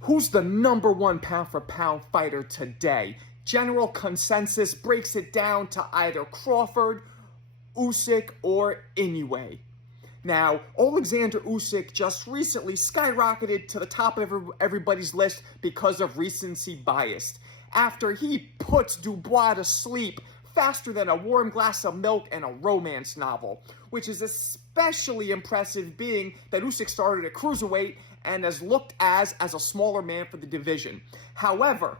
Who's the number one pound-for-pound fighter today? General consensus breaks it down to either Crawford, Usyk, or Inoue. Now, Oleksandr Usyk just recently skyrocketed to the top of everybody's list because of recency bias, after he puts Dubois to sleep faster than a warm glass of milk and a romance novel, which is especially impressive being that Usyk started at cruiserweight and has looked as a smaller man for the division. However,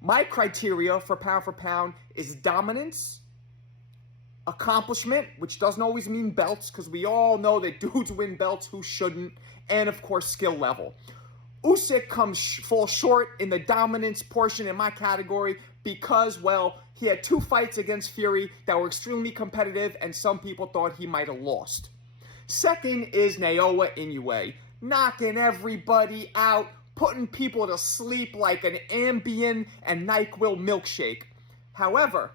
my criteria for pound is dominance, accomplishment, which doesn't always mean belts, because we all know that dudes win belts who shouldn't, and of course skill level. Usyk falls short in the dominance portion in my category because, well, he had 2 fights against Fury that were extremely competitive, and some people thought he might have lost. Second is Naoya Inoue, knocking everybody out, putting people to sleep like an Ambien and NyQuil milkshake. However,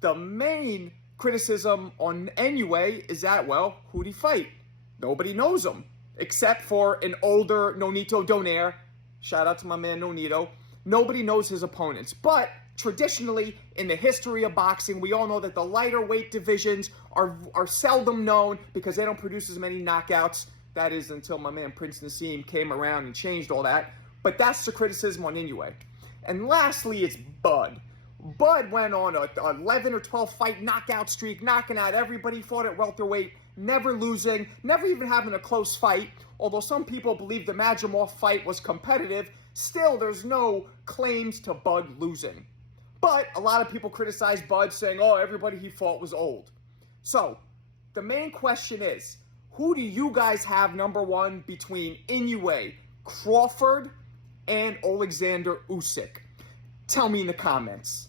the main criticism on Inoue is that, well, who'd he fight? Nobody knows him, except for an older Nonito Donaire. Shout out to my man Nonito. Nobody knows his opponents. But traditionally, in the history of boxing, we all know that the lighter weight divisions are seldom known because they don't produce as many knockouts. That is until my man Prince Nassim came around and changed all that. But that's the criticism on Inoue. And lastly, it's Bud. Bud went on a 11 or 12 fight knockout streak, knocking out everybody, fought at welterweight, never losing, never even having a close fight. Although some people believe the Madrimov fight was competitive, still there's no claims to Bud losing. But a lot of people criticize Bud, saying, oh, everybody he fought was old. So, the main question is, who do you guys have number one between Inoue, Crawford, and Oleksandr Usyk? Tell me in the comments.